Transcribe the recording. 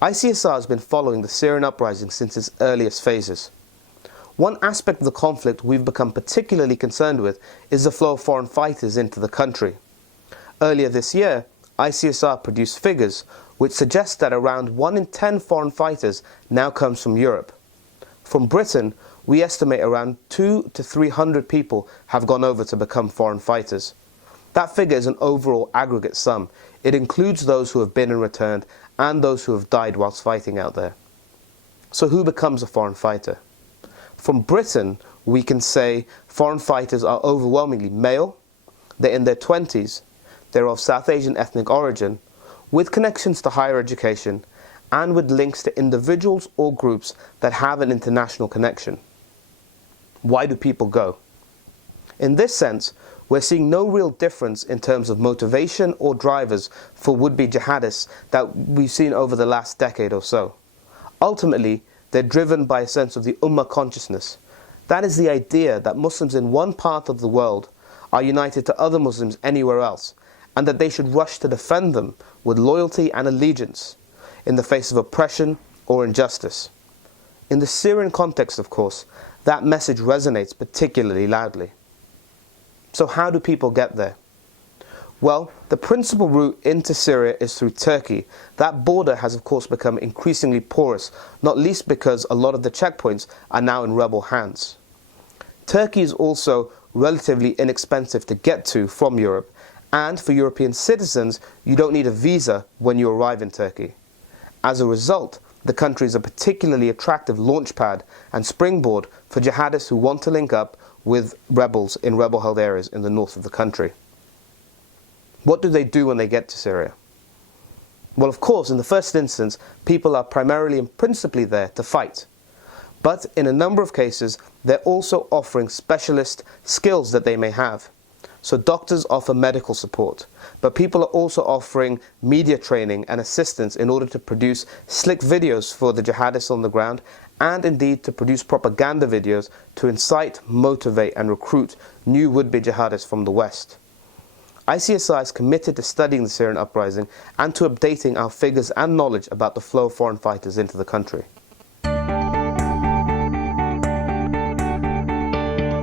ICSR has been following the Syrian uprising since its earliest phases. One aspect of the conflict we've become particularly concerned with is the flow of foreign fighters into the country. Earlier this year, ICSR produced figures which suggest that around 1 in 10 foreign fighters now comes from Europe. From Britain, we estimate around 200 to 300 people have gone over to become foreign fighters. That figure is an overall aggregate sum. It includes those who have been and returned and those who have died whilst fighting out there. So who becomes a foreign fighter? From Britain, we can say foreign fighters are overwhelmingly male, they're in their 20s, they're of South Asian ethnic origin, with connections to higher education, and with links to individuals or groups that have an international connection. Why do people go? In this sense, we're seeing no real difference in terms of motivation or drivers for would-be jihadists that we've seen over the last decade or so. Ultimately, they're driven by a sense of the Ummah consciousness. That is the idea that Muslims in one part of the world are united to other Muslims anywhere else, and that they should rush to defend them with loyalty and allegiance in the face of oppression or injustice. In the Syrian context, of course, that message resonates particularly loudly. So how do people get there? Well, the principal route into Syria is through Turkey. That border has of course become increasingly porous, not least because a lot of the checkpoints are now in rebel hands. Turkey is also relatively inexpensive to get to from Europe, and for European citizens, you don't need a visa when you arrive in Turkey. As a result, the country is a particularly attractive launchpad and springboard for jihadists who want to link up with rebels in rebel-held areas in the north of the country. What do they do when they get to Syria? Well, of course, in the first instance, people are primarily and principally there to fight. But in a number of cases, they're also offering specialist skills that they may have. So doctors offer medical support, but people are also offering media training and assistance in order to produce slick videos for the jihadists on the ground, and indeed to produce propaganda videos to incite, motivate and recruit new would-be jihadists from the West. ICSR is committed to studying the Syrian uprising and to updating our figures and knowledge about the flow of foreign fighters into the country.